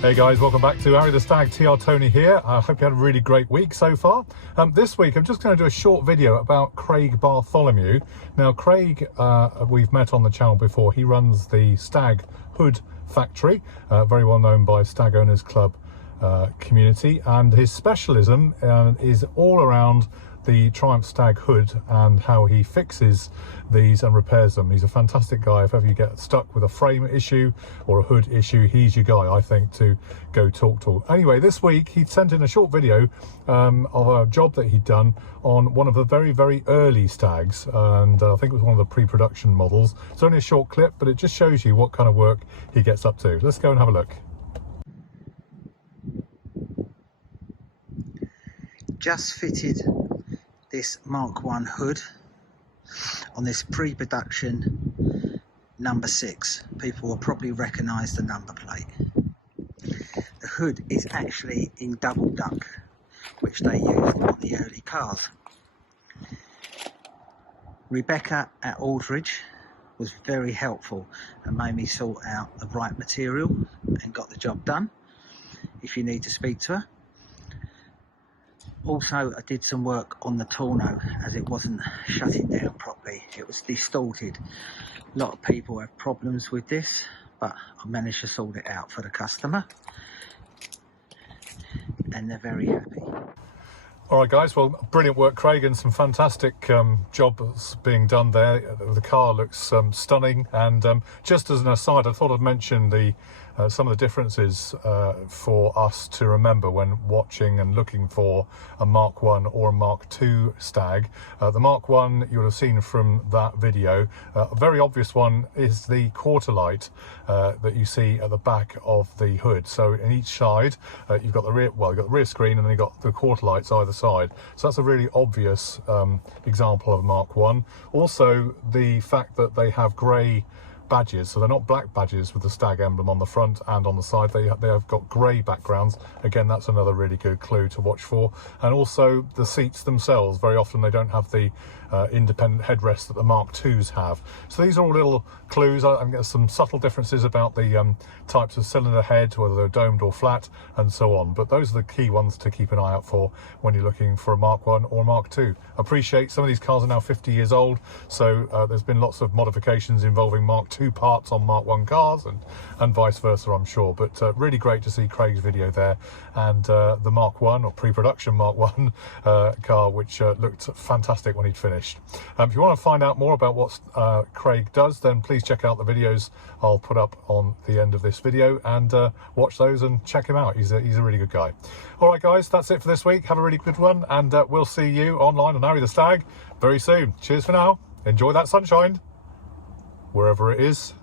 Hey guys, welcome back to Arry The Stag. TR Tony here. I hope you had a really great week so far. This week I'm just going to do a short video about Craig Bartholomew. Now Craig, we've met on the channel before. He runs the Stag Hood Factory, very well known by Stag Owners Club community, and his specialism is all around the Triumph Stag hood and how he fixes these and repairs them. He's a fantastic guy. If ever you get stuck with a frame issue or a hood issue, he's your guy, I think, to go talk to. Anyway, this week he sent in a short video of a job that he'd done on one of the very early Stags, and I think it was one of the pre-production models. It's only a short clip, but it just shows you what kind of work he gets up to. Let's go and have a look. Just fitted this Mark 1 hood on this pre-production No.6. People will probably recognise the number plate. The hood is actually in double duck, which they used on the early cars. Rebecca at Aldridge was very helpful and made me sort out the right material and got the job done, if you need to speak to her. Also, I did some work on the tonneau as it wasn't shutting down properly. It was distorted. A lot of people have problems with this, but I managed to sort it out for the customer and they're very happy. All right guys, well, brilliant work Craig, and some fantastic jobs being done there. The car looks stunning, and just as an aside, I thought I'd mention the some of the differences for us to remember when watching and looking for a Mark 1 or a Mark 2 Stag. The Mark 1 you'll have seen from that video. A very obvious one is the quarter light that you see at the back of the hood. So in each side you've got the rear, well, you've got the rear screen, and then you've got the quarter lights either side. So that's a really obvious example of Mark 1. Also, the fact that they have grey badges, so they're not black badges with the Stag emblem on the front and on the side. They have got grey backgrounds. Again, that's another really good clue to watch for. And also the seats themselves, very often they don't have the independent headrest that the Mark 2s have. So these are all little clues. I get some subtle differences about the types of cylinder head, whether they're domed or flat, and so on. But those are the key ones to keep an eye out for when you're looking for a Mark 1 or a Mark 2. Appreciate some of these cars are now 50 years old, so there's been lots of modifications involving Mark 2 parts on Mark 1 cars, and vice versa, I'm sure. But really great to see Craig's video there, and the Mark 1 or pre-production Mark 1 car, which looked fantastic when he'd finished. If you want to find out more about what Craig does, then please check out the videos I'll put up on the end of this video, and watch those and check him out. He's a really good guy. All right guys, that's it for this week. Have a really good one, and we'll see you online on Arry The Stag very soon. Cheers for now. Enjoy that sunshine wherever it is.